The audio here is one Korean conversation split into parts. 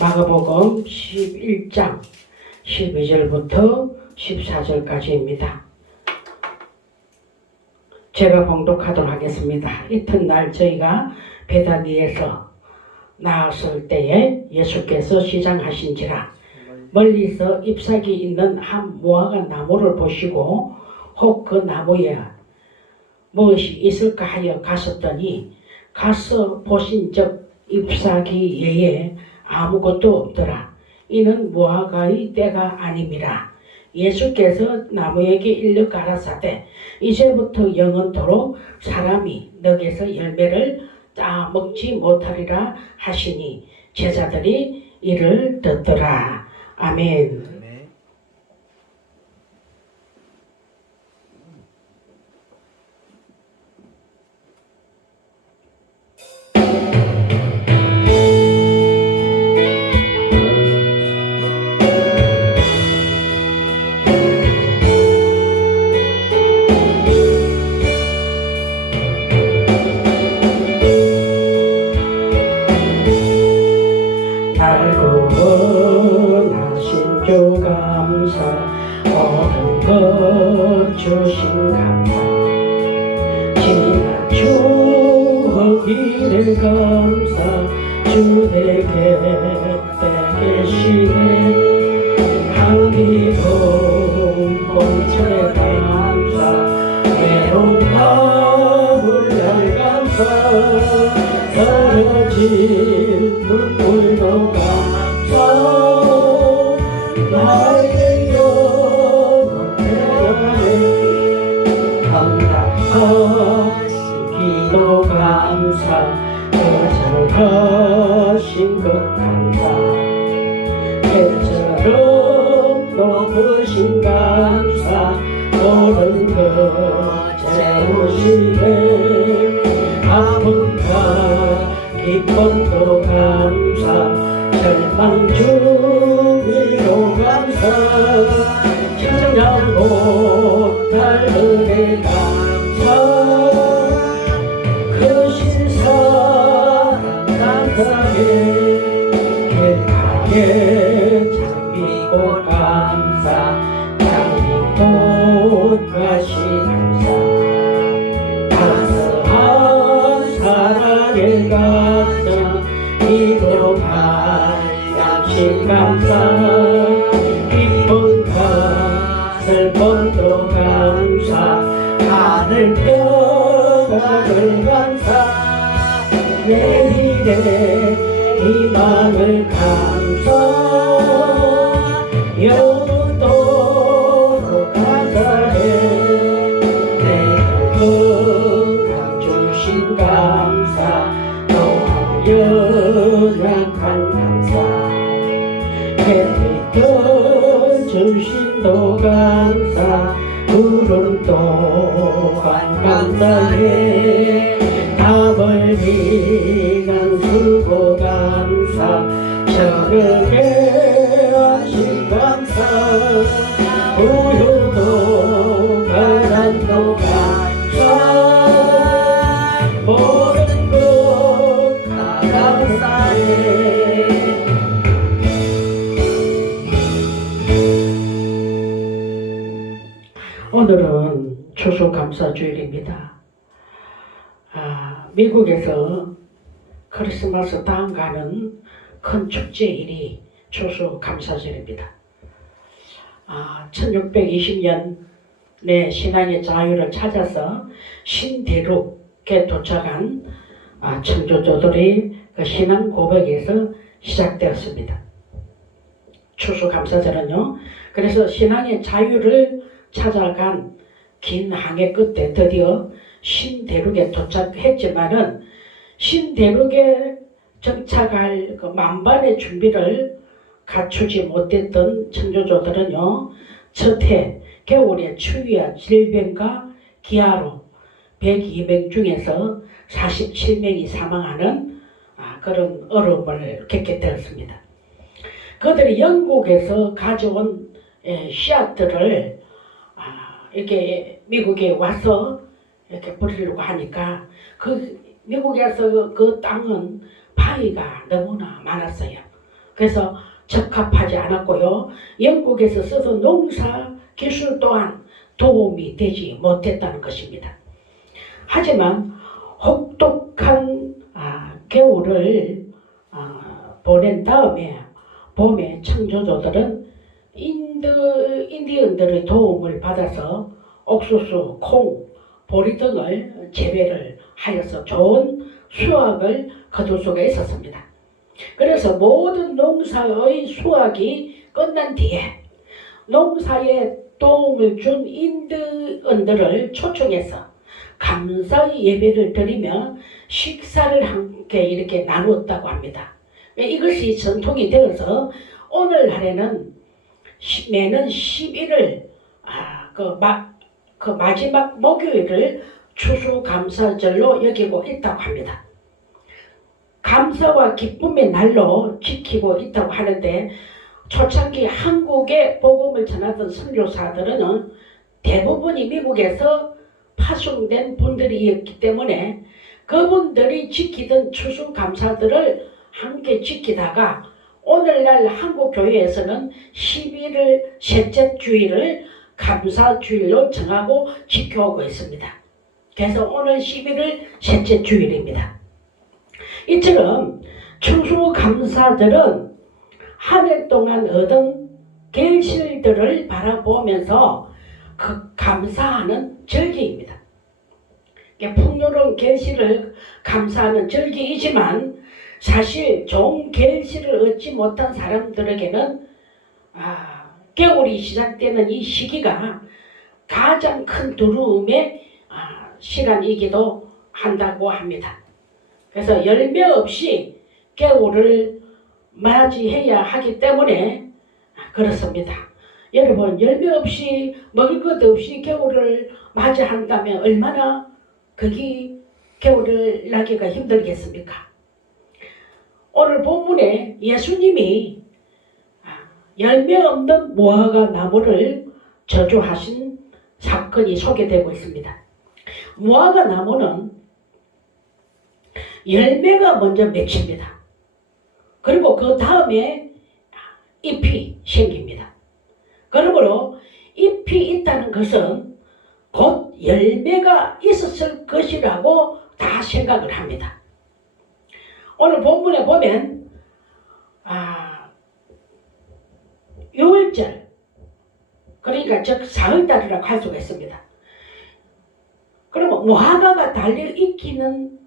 마가복음 11장 12절부터 14절까지입니다. 제가 봉독하도록 하겠습니다. 이튿날 저희가 베다니에서 나왔을 때에 예수께서 시장하신지라 멀리서 잎사귀 있는 한 무화과 나무를 보시고 혹 그 나무에 무엇이 있을까 하여 갔었더니 가서 보신즉 잎사귀 외에 아무것도 없더라. 이는 무화과의 때가 아님이라. 예수께서 나무에게 일러 가라사대 이제부터 영원토록 사람이 너에게서 열매를 따 먹지 못하리라 하시니 제자들이 이를 듣더라. 아멘. 날 구원하신 주 감사 모든 것 주신 감사 지난 추억 이래 감사 주 내게 계시네 한기도 본체 감사 외로운 마음을 날 감사 떨어진 눈물도 감사 나의 영혼에 감사하신 기도 감사 거절하신 것 감사 해처럼 높으신 감사 모든 것 채우시네 아픔과 기쁨도 감사 절망 중위로 감사 정녕 못할 은혜 감사 크신 사랑 감사해 객하게 장미꽃 감사 장미꽃 가시 감사 사랑의 가정 이도한 양식 감사 기쁨과 슬픔도 감사 하늘 펴가는 감사 내일의 희망을 감사 영원토록 감사해 내 건강 주신 감사 또 연약한 감사 해도 주신도 감사 물은 또한 감사해 답을 위한 수고 감사 저녁에 하신 감사 우유도 바람도 감사 모든 것 감사해 오늘은 추수감사주일입니다. 미국에서 크리스마스 다음 가는 큰 축제일이 추수감사절입니다. 1620년에 신앙의 자유를 찾아서 신대륙에 도착한 청교도들의 그 신앙 고백에서 시작되었습니다. 추수감사절은요. 그래서 신앙의 자유를 찾아간 긴 항해 끝에 드디어 신대륙에 도착했지만은 신대륙에 정착할 그 만반의 준비를 갖추지 못했던 청교도들은요. 첫해 겨울에 추위와 질병과 기아로 102명 중에서 47명이 사망하는 그런 어려움을 겪게 되었습니다. 그들이 영국에서 가져온 씨앗들을 이렇게 미국에 와서 이렇게 버리려고 하니까 그 미국에서 그 땅은 바위가 너무나 많았어요. 그래서 적합하지 않았고요. 영국에서 쓰던 농사 기술 또한 도움이 되지 못했다는 것입니다. 하지만 혹독한 겨울을 보낸 다음에 봄에 창조주들은 인디언들의 도움을 받아서 옥수수, 콩, 보리 등을 재배를 하여서 좋은 수확을 거둘 수가 있었습니다. 그래서 모든 농사의 수확이 끝난 뒤에 농사에 도움을 준 인디언들을 초청해서 감사의 예배를 드리며 식사를 함께 이렇게 나누었다고 합니다. 이것이 전통이 되어서 오늘날에는 매년 11일 그 마지막 목요일을 추수감사절로 여기고 있다고 합니다. 감사와 기쁨의 날로 지키고 있다고 하는데 초창기 한국에 복음을 전하던 선교사들은 대부분이 미국에서 파송된 분들이었기 때문에 그분들이 지키던 추수감사들을 함께 지키다가 오늘날 한국교회에서는 11일 셋째 주일을 감사주일로 정하고 지켜오고 있습니다. 그래서 오늘 11일 셋째 주일입니다. 이처럼 추수감사들은 한 해 동안 얻은 결실들을 바라보면서 감사하는 절기입니다. 풍요로운 결실을 감사하는 절기이지만 사실 좋은 결실을 얻지 못한 사람들에게는 겨울이 시작되는 이 시기가 가장 큰 두려움의 시간이기도 한다고 합니다. 그래서 열매 없이 겨울을 맞이해야 하기 때문에 그렇습니다. 여러분, 열매 없이 먹을 것 없이 겨울을 맞이한다면 얼마나 거기 겨울을 나기가 힘들겠습니까? 오늘 본문에 예수님이 열매 없는 무화과 나무를 저주하신 사건이 소개되고 있습니다. 무화과 나무는 열매가 먼저 맺힙니다. 그리고 그 다음에 잎이 생깁니다. 그러므로 잎이 있다는 것은 곧 열매가 있었을 것이라고 다 생각을 합니다. 오늘 본문에 보면 6월절, 그러니까 즉 사흘달이라고 할 수가 있습니다. 그러면 무화과가 달려 있기는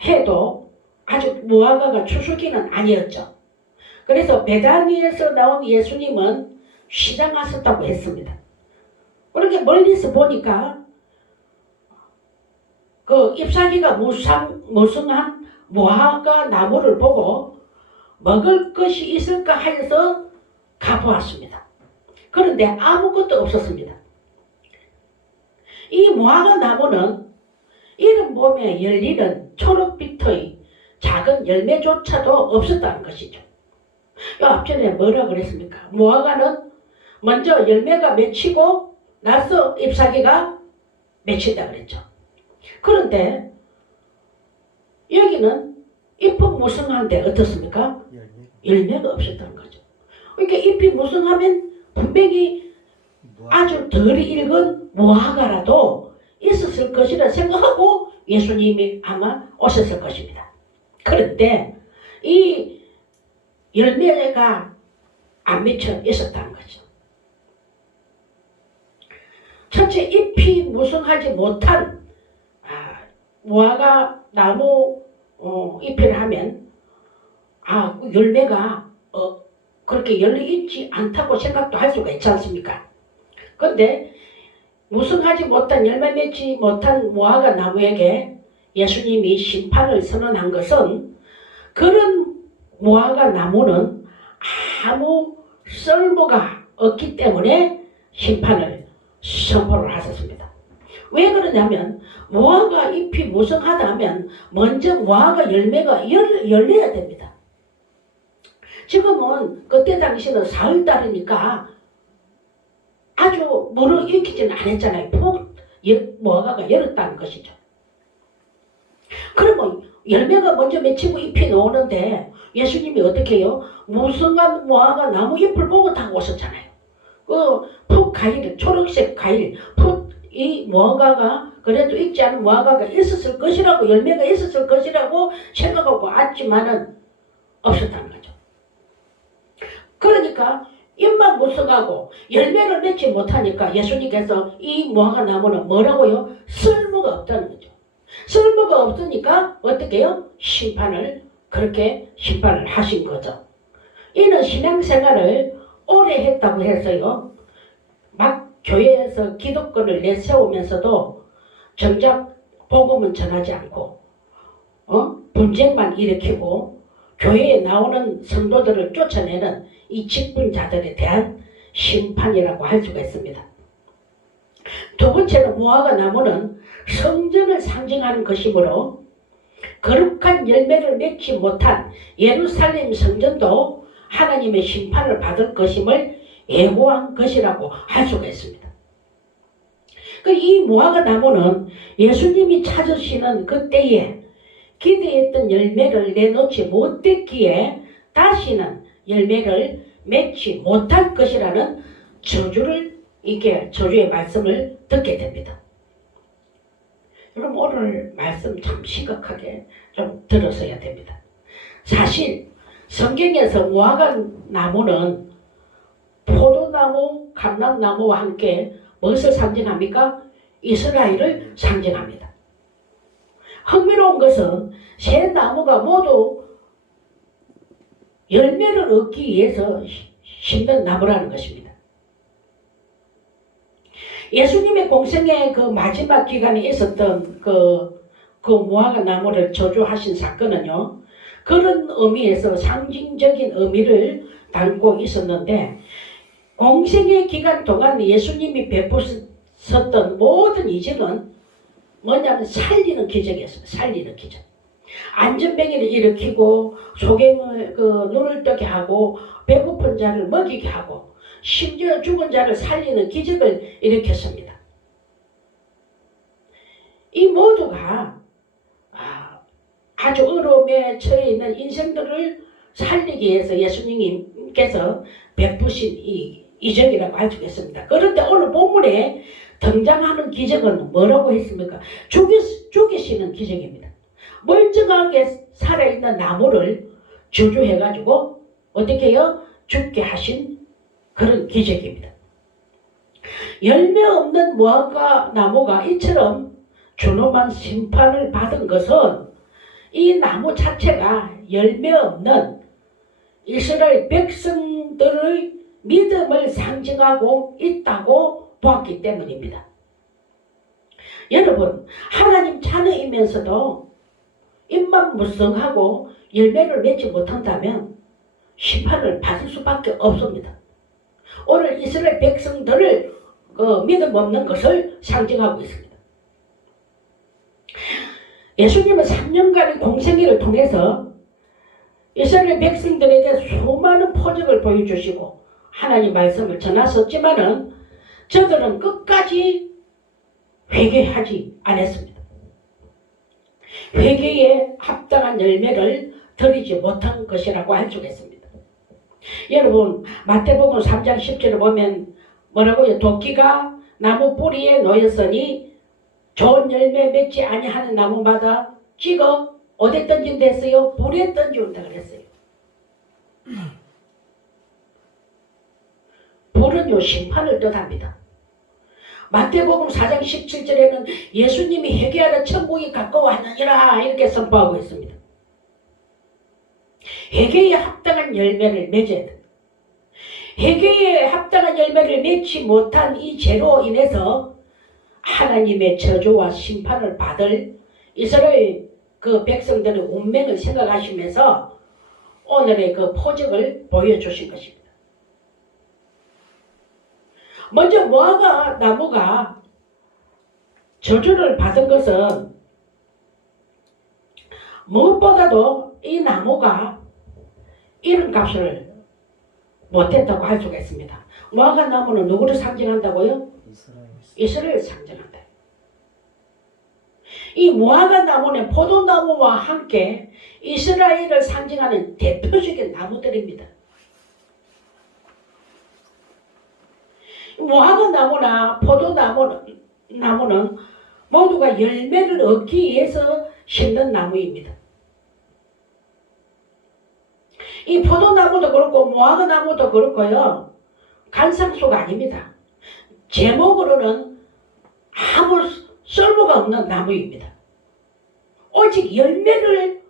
해도 아직 무화과가 추수기는 아니었죠. 그래서 베다니에서 나온 예수님은 시장 갔었다고 했습니다. 그렇게 멀리서 보니까 그 잎사귀가 무성한 무화과 나무를 보고 먹을 것이 있을까 하여서 가보았습니다. 그런데 아무것도 없었습니다. 이 무화과 나무는 이른 봄에 열리는 초록빛의 작은 열매조차도 없었다는 것이죠. 앞전에 뭐라 그랬습니까? 무화과는 먼저 열매가 맺히고 나서 잎사귀가 맺힌다 그랬죠. 그런데 여기는 잎은 무성한데 어떻습니까? 열매가 없었다는 거죠. 그러니까 잎이 무성하면 분명히 아주 덜 익은 무화과라도 있었을 것이라 생각하고 예수님이 아마 오셨을 것입니다. 그런데 이 열매가 안 맺혀 있었다는 거죠. 첫째, 잎이 무성하지 못한 무화과 나무 잎을 하면 열매가 그렇게 열려있지 않다고 생각도 할 수가 있지 않습니까? 그런데 무성하지 못한 열매 맺지 못한 무화과 나무에게 예수님이 심판을 선언한 것은 그런 무화과 나무는 아무 쓸모가 없기 때문에 심판을 선포를 하셨습니다. 왜 그러냐면 무화과 잎이 무성하다면 먼저 무화과 열매가 열려야 됩니다. 지금은 그때 당시는 사흘달이니까 아주 무르익히지는 않았잖아요. 무화과가 열었다는 것이죠. 그러면 열매가 먼저 맺히고 잎이 나오는데 예수님이 어떻게 해요? 무성한 무화과 나무 잎을 보고 타고 오셨잖아요. 풋 과일, 초록색 과일, 이 무화과가 그래도 익지 않은 무화과가 있었을 것이라고, 열매가 있었을 것이라고 생각하고 왔지만은 없었다는 거죠. 그러니까 잎만 무성하고 열매를 맺지 못하니까 예수님께서 이 무화과 나무는 뭐라고요? 쓸모가 없다는 거죠. 쓸모가 없으니까 어떻게 해요? 그렇게 심판을 하신 거죠. 이는 신앙생활을 오래 했다고 해서요, 막 교회에서 기독교를 내세우면서도 정작 복음은 전하지 않고 분쟁만 일으키고 교회에 나오는 성도들을 쫓아내는 이 직분자들에 대한 심판이라고 할 수가 있습니다. 두 번째로 무화과 나무는 성전을 상징하는 것이므로 거룩한 열매를 맺지 못한 예루살렘 성전도 하나님의 심판을 받을 것임을 예고한 것이라고 할 수가 있습니다. 이 무화과 나무는 예수님이 찾으시는 그때에 기대했던 열매를 내놓지 못했기에 다시는 열매를 맺지 못할 것이라는 저주의 말씀을 듣게 됩니다. 여러분, 오늘 말씀 참 심각하게 좀 들었어야 됩니다. 사실 성경에서 무화과 나무는 포도나무, 감람나무와 함께 무엇을 상징합니까? 이스라엘을 상징합니다. 흥미로운 것은 세 나무가 모두 열매를 얻기 위해서 심는 나무라는 것입니다. 예수님의 공생의 그 마지막 기간에 있었던 그 무화과 나무를 저주하신 사건은요, 그런 의미에서 상징적인 의미를 담고 있었는데, 공생의 기간 동안 예수님이 베푸셨던 모든 이적은 뭐냐면 살리는 기적이었어요. 살리는 기적. 안전뱅이를 일으키고 소경을 눈을 뜨게 하고 배고픈 자를 먹이게 하고 심지어 죽은 자를 살리는 기적을 일으켰습니다. 이 모두가 아주 어려움에 처해 있는 인생들을 살리기 위해서 예수님께서 베푸신 이 이적이라고 할 수 있습니다. 그런데 오늘 본문에 등장하는 기적은 뭐라고 했습니까? 죽이시는 기적입니다. 멀쩡하게 살아있는 나무를 저주해가지고 어떻게 해요? 죽게 하신 그런 기적입니다. 열매 없는 무화과 나무가 이처럼 준엄한 심판을 받은 것은 이 나무 자체가 열매 없는 이스라엘 백성들의 믿음을 상징하고 있다고 보았기 때문입니다. 여러분, 하나님 자녀이면서도 입만 무성하고 열매를 맺지 못한다면 심판을 받을 수밖에 없습니다. 오늘 이스라엘 백성들을 믿음 없는 것을 상징하고 있습니다. 예수님은 3년간의 공생애를 통해서 이스라엘 백성들에게 수많은 표적을 보여주시고 하나님 말씀을 전하셨지만은 저들은 끝까지 회개하지 않았습니다. 회개에 합당한 열매를 드리지 못한 것이라고 할 수가 있습니다. 여러분, 마태복음 3장 10절을 보면 뭐라고요? 도끼가 나무 뿌리에 놓였으니 좋은 열매 맺지 아니하는 나무마다 찍어 어디에 던진다 했어요? 불에 던진다 그랬어요. 불은요, 심판을 뜻합니다. 마태복음 4장 17절에는 예수님이 회개하라 천국이 가까워하느니라 이렇게 선포하고 있습니다. 회개에 합당한 열매를 맺어야 됩니다. 회개에 합당한 열매를 맺지 못한 이 죄로 인해서 하나님의 저주와 심판을 받을 이스라엘 그 백성들의 운명을 생각하시면서 오늘의 그 표적을 보여주신 것입니다. 먼저 무화과 나무가 저주를 받은 것은 무엇보다도 이 나무가 이런 값을 못했다고 할 수가 있습니다. 무화과 나무는 누구를 상징한다고요? 이스라엘을 상징한다. 이 무화과 나무는 포도나무와 함께 이스라엘을 상징하는 대표적인 나무들입니다. 무화과 나무나 포도나무는 모두가 열매를 얻기 위해서 심는 나무입니다. 이 포도나무도 그렇고 무화과 나무도 그렇고요. 관상수가 아닙니다. 제목으로는 아무 쓸모가 없는 나무입니다. 오직 열매를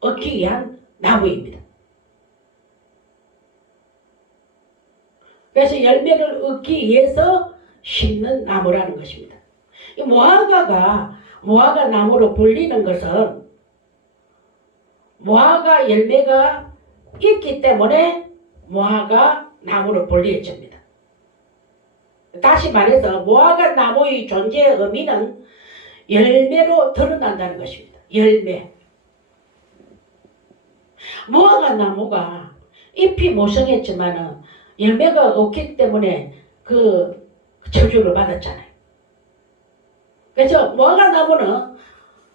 얻기 위한 나무입니다. 그래서 열매를 얻기 위해서 심는 나무라는 것입니다. 이 무화과 나무로 불리는 것은 무화과 열매가 있기 때문에 무화과 나무로 불리어집니다. 다시 말해서 무화과 나무의 존재의 의미는 열매로 드러난다는 것입니다. 열매. 무화과 나무가 잎이 모성했지만 열매가 없기 때문에 그 저주를 받았잖아요. 그래서 무화과 나무는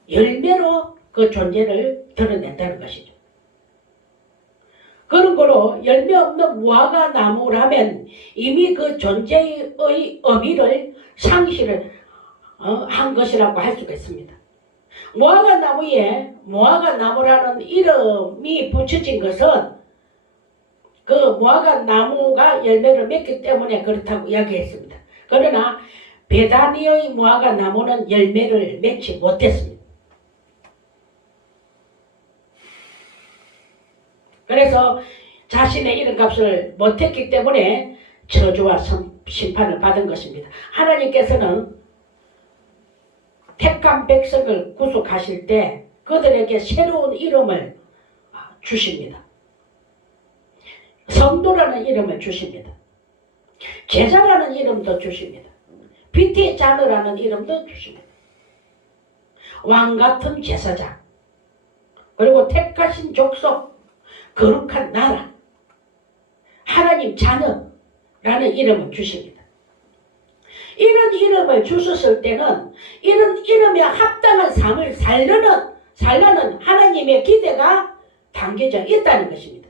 열매로 그 존재를 드러낸다는 것이죠. 그런 거로 열매 없는 무화과 나무라면 이미 그 존재의 의미를 상실을 한 것이라고 할 수가 있습니다. 무화과 나무에 무화과 나무라는 이름이 붙여진 것은 그 무화과 나무가 열매를 맺기 때문에 그렇다고 이야기했습니다. 그러나 베다니의 무화과 나무는 열매를 맺지 못했습니다. 그래서 자신의 이름값을 못했기 때문에 저주와 심판을 받은 것입니다. 하나님께서는 택한 백성을 구속하실 때 그들에게 새로운 이름을 주십니다. 성도라는 이름을 주십니다. 제자라는 이름도 주십니다. 빛의 자녀라는 이름도 주십니다. 왕같은 제사장, 그리고 택하신 족속, 거룩한 나라, 하나님 자녀라는 이름을 주십니다. 이런 이름을 주셨을 때는 이런 이름에 합당한 삶을 살려는 하나님의 기대가 담겨져 있다는 것입니다.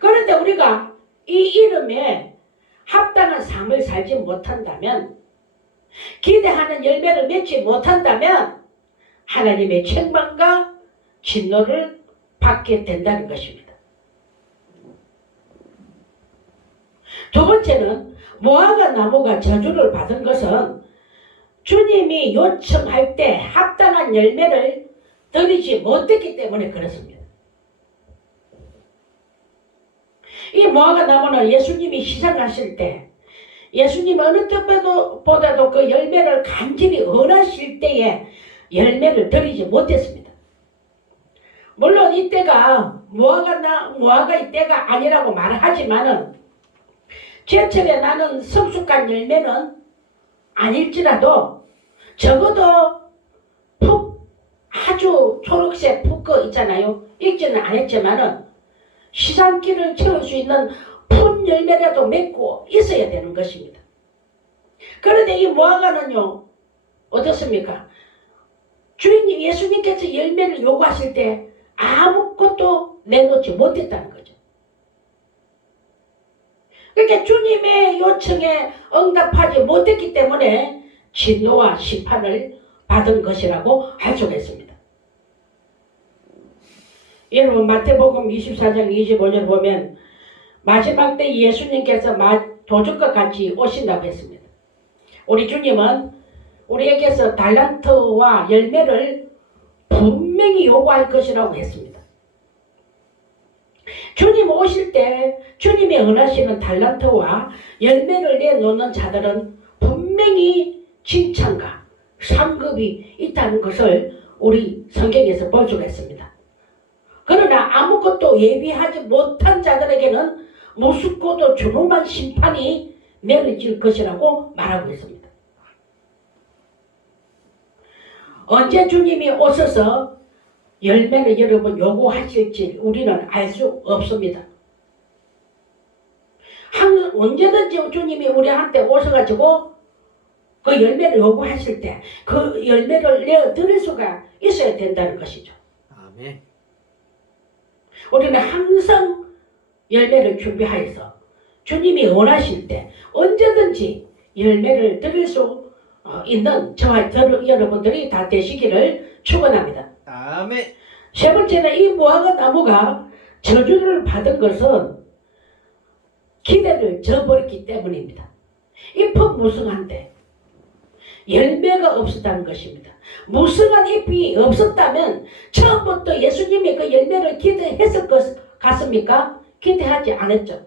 그런데 우리가 이 이름에 합당한 삶을 살지 못한다면, 기대하는 열매를 맺지 못한다면 하나님의 책망과 진노를 받게 된다는 것입니다. 두 번째는 무화과 나무가 저주를 받은 것은 주님이 요청할 때 합당한 열매를 드리지 못했기 때문에 그렇습니다. 이 무화과 나무는 예수님이 시작하실 때, 예수님 어느 때보다도 그 열매를 간절히 원하실 때에 열매를 드리지 못했습니다. 물론 이때가 무화과 이때가 아니라고 말하지만은 제철에 나는 성숙한 열매는 아닐지라도 적어도 아주 초록색 푸거 있잖아요. 익지는 않았지만은 시장기를 채울 수 있는 푼 열매라도 맺고 있어야 되는 것입니다. 그런데 이 무화과는요, 어떻습니까? 주인님 예수님께서 열매를 요구하실 때 아무것도 내놓지 못했다는 거죠. 그러니까 주님의 요청에 응답하지 못했기 때문에 진노와 심판을 받은 것이라고 할 수가 있습니다. 여러분 마태복음 24장 25절 보면 마지막 때 예수님께서 도적과 같이 오신다고 했습니다. 우리 주님은 우리에게서 달란트와 열매를 분명히 요구할 것이라고 했습니다. 주님 오실 때 주님이 원하시는 달란트와 열매를 내놓는 자들은 분명히 칭찬과 상급이 있다는 것을 우리 성경에서 볼 수가 있습니다. 그러나 아무것도 예비하지 못한 자들에게는 무섭고도 준엄한 심판이 내려질 것이라고 말하고 있습니다. 언제 주님이 오셔서 열매를 여러분 요구하실지 우리는 알 수 없습니다. 언제든지 주님이 우리한테 오셔가지고 그 열매를 요구하실 때 그 열매를 내어 드릴 수가 있어야 된다는 것이죠. 아멘. 우리는 항상 열매를 준비하여서 주님이 원하실 때 언제든지 열매를 드릴 수 있는 저와 여러분들이 다 되시기를 축원합니다. 아멘. 세 번째는 이 무화과 나무가 저주를 받은 것은 기대를 저버렸기 때문입니다. 잎은 무성한데 열매가 없었다는 것입니다. 무성한 잎이 없었다면 처음부터 예수님이 그 열매를 기대했을 것 같습니까? 기대하지 않았죠.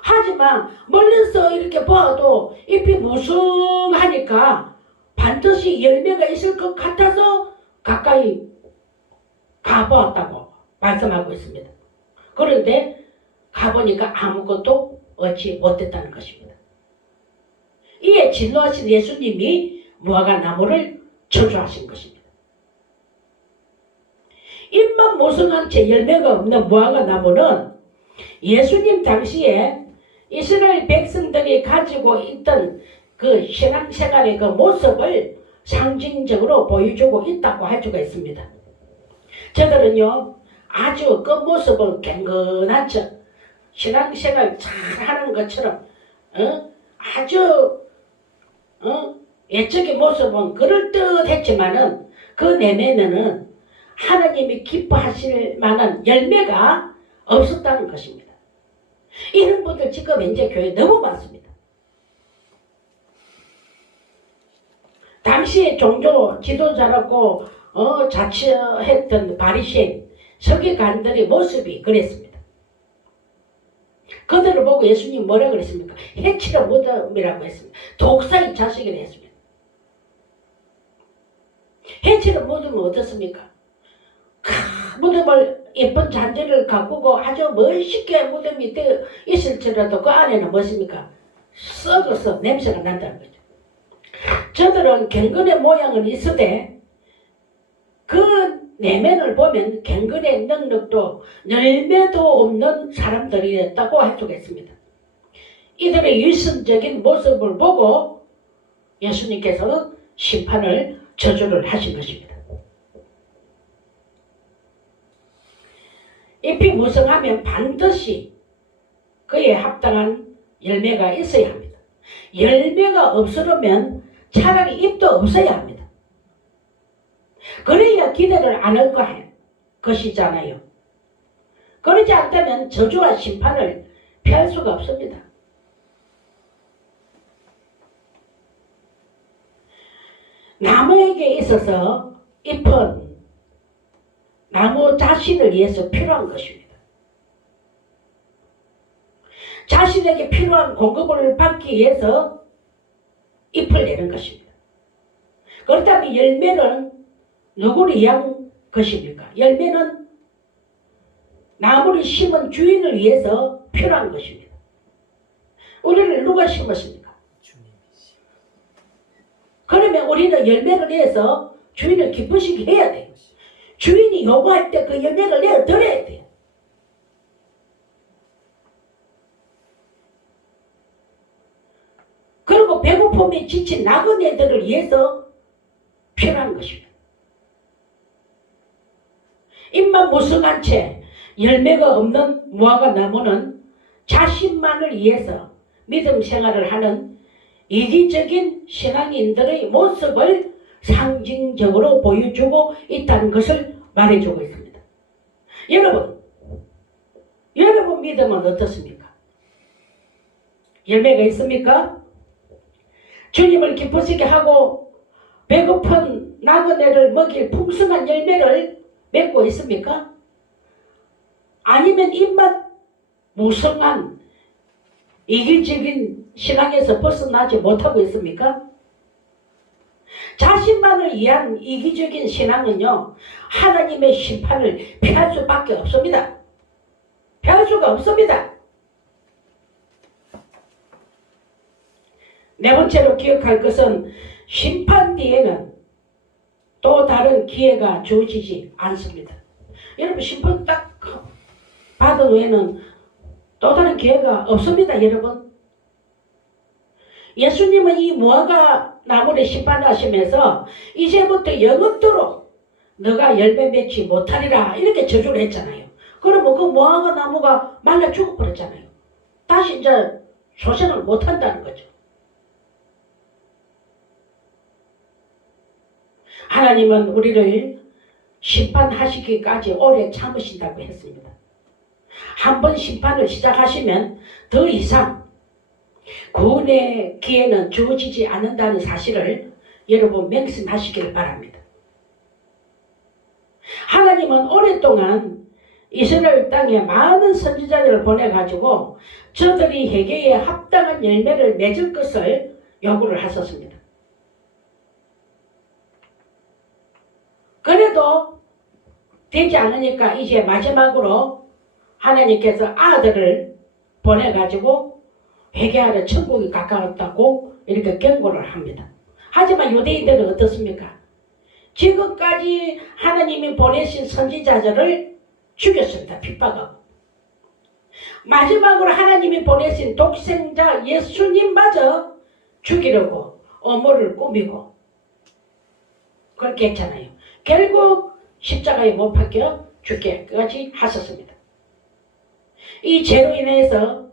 하지만 멀리서 이렇게 봐도 잎이 무성하니까 반드시 열매가 있을 것 같아서 가까이 가보았다고 말씀하고 있습니다. 그런데 가보니까 아무것도 얻지 못했다는 것입니다. 이에 진노하신 예수님이 무화과 나무를 저주하신 것입니다. 잎만 무성한 채 열매가 없는 무화과 나무는 예수님 당시에 이스라엘 백성들이 가지고 있던 그 신앙생활의 그 모습을 상징적으로 보여주고 있다고 할 수가 있습니다. 저들은요 아주 그 모습은 갱근한 척 신앙생활 잘하는 것처럼 아주 예적인 모습은 그럴듯했지만은 그 내면에는 하나님이 기뻐하실 만한 열매가 없었다는 것입니다. 이런 분들 지금 현재 교회에 너무 많습니다. 당시에 종교 지도자라고 자처했던 바리새인 서기관들의 모습이 그랬습니다. 그들을 보고 예수님 뭐라 그랬습니까? 해치라 무덤이라고 했습니다. 독사의 자식이라 했습니다. 해치라 무덤은 어떻습니까? 무덤을 예쁜 잔디를 가꾸고 아주 멋있게 무덤이 되어 있을지라도 그 안에는 무엇입니까? 썩어서 냄새가 난다는 거죠. 저들은 갱근의 모양은 있으되 그 내면을 보면 갱근의 능력도 열매도 없는 사람들이었다고 할 수가 있습니다. 이들의 위선적인 모습을 보고 예수님께서는 심판을 저주를 하신 것입니다. 잎이 무성하면 반드시 그에 합당한 열매가 있어야 합니다. 열매가 없으면 차라리 잎도 없어야 합니다. 그래야 기대를 안 할 것이잖아요. 그러지 않다면 저주와 심판을 피할 수가 없습니다. 나무에게 있어서 잎은 나무 자신을 위해서 필요한 것입니다. 자신에게 필요한 공급을 받기 위해서 잎을 내는 것입니다. 그렇다면 열매는 누구를 위한 것입니까? 열매는 나무를 심은 주인을 위해서 필요한 것입니다. 우리를 누가 심었습니까? 주님이시. 그러면 우리는 열매를 내서 주인을 기쁘시게 해야 돼요. 주인이 요구할 때 그 열매를 내어 드려야 돼요. 그리고 배고픔에 지친 나그네들을 위해서 필요한 것입니다. 잎만 무성한 채 열매가 없는 무화과 나무는 자신만을 위해서 믿음 생활을 하는 이기적인 신앙인들의 모습을 상징적으로 보여주고 있다는 것을 말해주고 있습니다. 여러분 믿음은 어떻습니까? 열매가 있습니까? 주님을 기쁘시게 하고 배고픈 나그네를 먹일 풍성한 열매를 맺고 있습니까? 아니면 입맛 무성한 이기적인 신앙에서 벗어나지 못하고 있습니까? 자신만을 위한 이기적인 신앙은요, 하나님의 심판을 피할 수밖에 없습니다. 피할 수가 없습니다. 네 번째로 기억할 것은 심판 뒤에는 또 다른 기회가 주어지지 않습니다. 여러분, 심판 딱 받은 후에는 또 다른 기회가 없습니다, 여러분. 예수님은 이 무화과 나무를 심판하시면서 이제부터 영원토록 너가 열매 맺지 못하리라 이렇게 저주를 했잖아요. 그러면 그 무화과 나무가 말라 죽어버렸잖아요. 다시 이제 소생을 못한다는 거죠. 하나님은 우리를 심판하시기까지 오래 참으신다고 했습니다. 한 번 심판을 시작하시면 더 이상 구원의 기회는 주어지지 않는다는 사실을 여러분 맹신하시기를 바랍니다. 하나님은 오랫동안 이스라엘 땅에 많은 선지자들을 보내가지고 저들이 회개에 합당한 열매를 맺을 것을 요구를 하셨습니다. 그래도 되지 않으니까 이제 마지막으로 하나님께서 아들을 보내가지고 회개하려 천국이 가까웠다고 이렇게 경고를 합니다. 하지만 유대인들은 어떻습니까? 지금까지 하나님이 보내신 선지자들을 죽였습니다. 핍박하고. 마지막으로 하나님이 보내신 독생자 예수님마저 죽이려고 어모를 꾸미고 그렇게 했잖아요. 결국 십자가에 못 박혀 죽게까지 하셨습니다. 이 죄로 인해서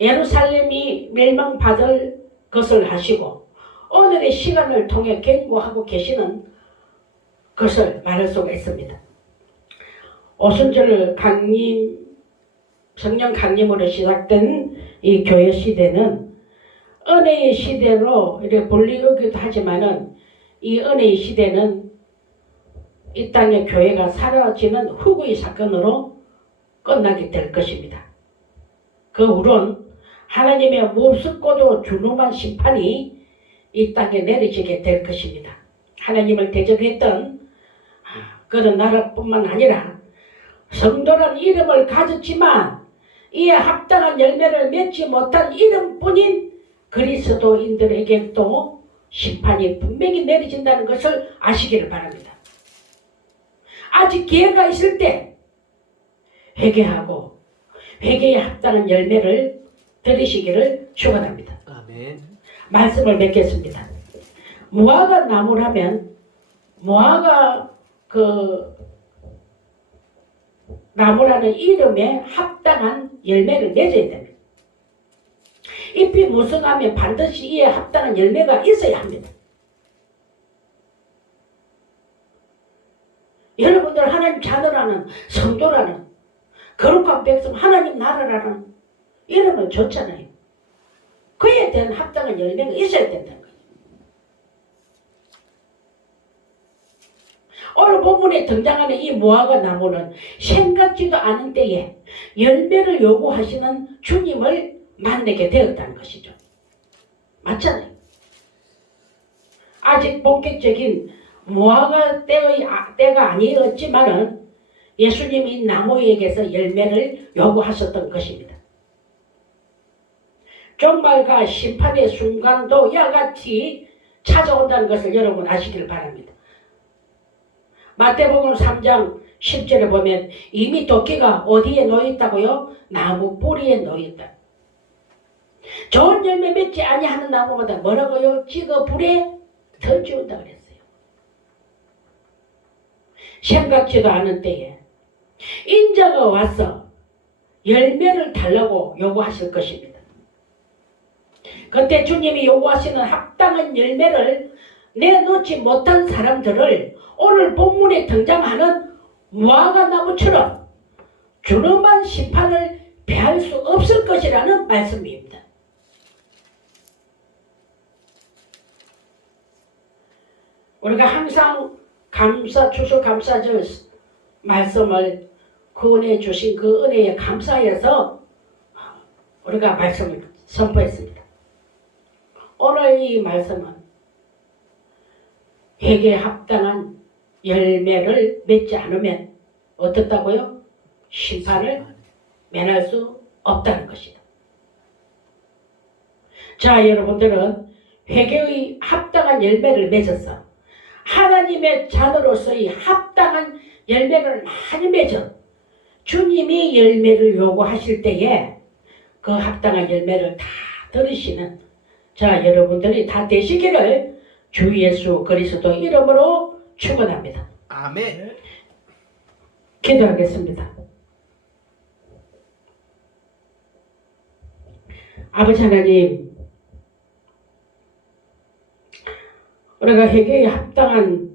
예루살렘이 멸망받을 것을 하시고 오늘의 시간을 통해 경고하고 계시는 것을 말할 수가 있습니다. 오순절 강림, 성령 강림으로 시작된 이 교회 시대는 은혜의 시대로 이렇게 불리우기도 하지만은 이 은혜의 시대는 이 땅의 교회가 사라지는 후의 사건으로 끝나게 될 것입니다. 그 후론 하나님의 무섭고도 준엄한 심판이 이 땅에 내려지게 될 것입니다. 하나님을 대적했던 그런 나라뿐만 아니라 성도란 이름을 가졌지만 이에 합당한 열매를 맺지 못한 이름뿐인 그리스도인들에게도 심판이 분명히 내려진다는 것을 아시기를 바랍니다. 아직 기회가 있을 때 회개하고 회개에 합당한 열매를 들으시기를 축원합니다. 아멘. 말씀을 맺겠습니다. 무화과 나무라면 무화과 나무라는 이름에 합당한 열매를 맺어야 됩니다. 잎이 무성하면 반드시 이에 합당한 열매가 있어야 합니다. 여러분들 하나님 자녀라는 성도라는 거룩한 백성 하나님 나라라는 이름은 좋잖아요. 그에 대한 합당한 열매가 있어야 된다는 거예요. 오늘 본문에 등장하는 이 무화과 나무는 생각지도 않은 때에 열매를 요구하시는 주님을 만나게 되었다는 것이죠. 맞잖아요. 아직 본격적인 무화과 때가 아니었지만은 예수님이 나무에게서 열매를 요구하셨던 것입니다. 종말과 심판의 순간도 이와 같이 찾아온다는 것을 여러분 아시길 바랍니다. 마태복음 3장 10절에 보면 이미 도끼가 어디에 놓여있다고요? 나무 뿌리에 놓여있다. 좋은 열매 맺지 아니하는 나무보다 뭐라고요? 찍어 불에 던지운다 그랬어요. 생각지도 않은 때에 인자가 와서 열매를 달라고 요구하실 것입니다. 그때 주님이 요구하시는 합당한 열매를 내놓지 못한 사람들을 오늘 본문에 등장하는 무화과 나무처럼 준엄한 심판을 피할 수 없을 것이라는 말씀입니다. 우리가 항상 추수감사절 말씀을 구원해 주신 그 은혜에 감사해서 우리가 말씀을 선포했습니다. 오늘 이 말씀은 회개에 합당한 열매를 맺지 않으면 어떻다고요? 심판을 면할 수 없다는 것이다. 자, 여러분들은 회개의 합당한 열매를 맺어서 하나님의 자녀로서의 합당한 열매를 많이 맺어 주님이 열매를 요구하실 때에 그 합당한 열매를 다 들으시는 자, 여러분들이 다 되시기를 주 예수 그리스도 이름으로 축원합니다. 아멘. 기도하겠습니다. 아버지 하나님, 우리가 회개에 합당한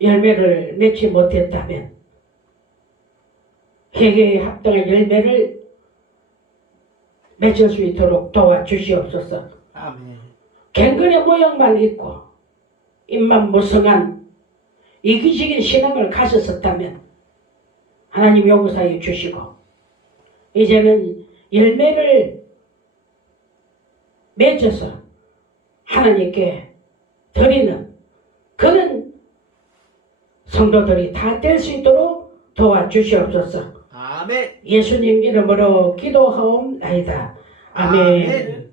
열매를 맺지 못했다면 회개에 합당한 열매를 맺을 수 있도록 도와주시옵소서. 아멘. 갱근의 모양만 있고 입만 무성한 이기적인 신앙을 가졌었다면 하나님 용서해 주시고 이제는 열매를 맺어서 하나님께 드리는 그런 성도들이 다 될 수 있도록 도와주시옵소서. 아멘. 예수님 이름으로 기도하옵나이다. 아멘.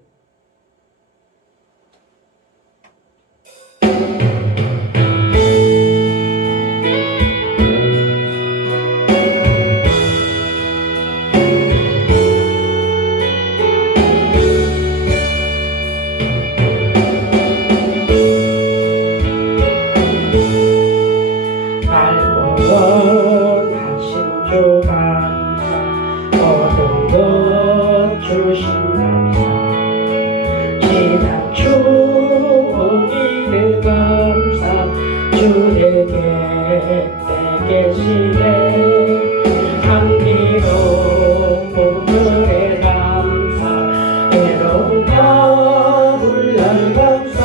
하신 주 감사 모든 것 주신 감사 지난 주일의 감사 주 내게 계시네 향기로운 분들의 감사 외로운 가을날 감사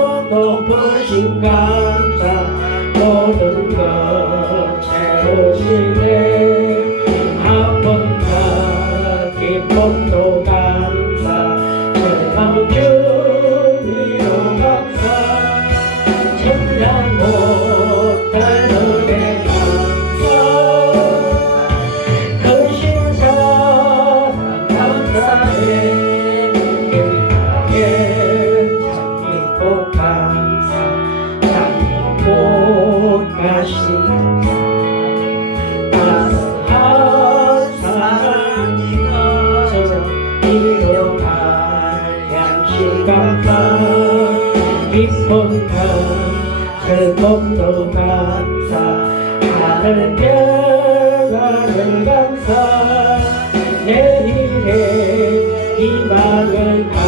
떨어진 감사 모든 것 채우시네 아픔과 기쁨도 감사 절망 주니로 감사 천량 못할 은혜 감사 크신 사랑 감사해 깨끗하게 장미꽃 감사 꽃가시는 따스한 사랑이가 이루갈 양식 감사 기쁨과 슬픔도 감사 하늘 평안을 감사 내일의 희망을 감사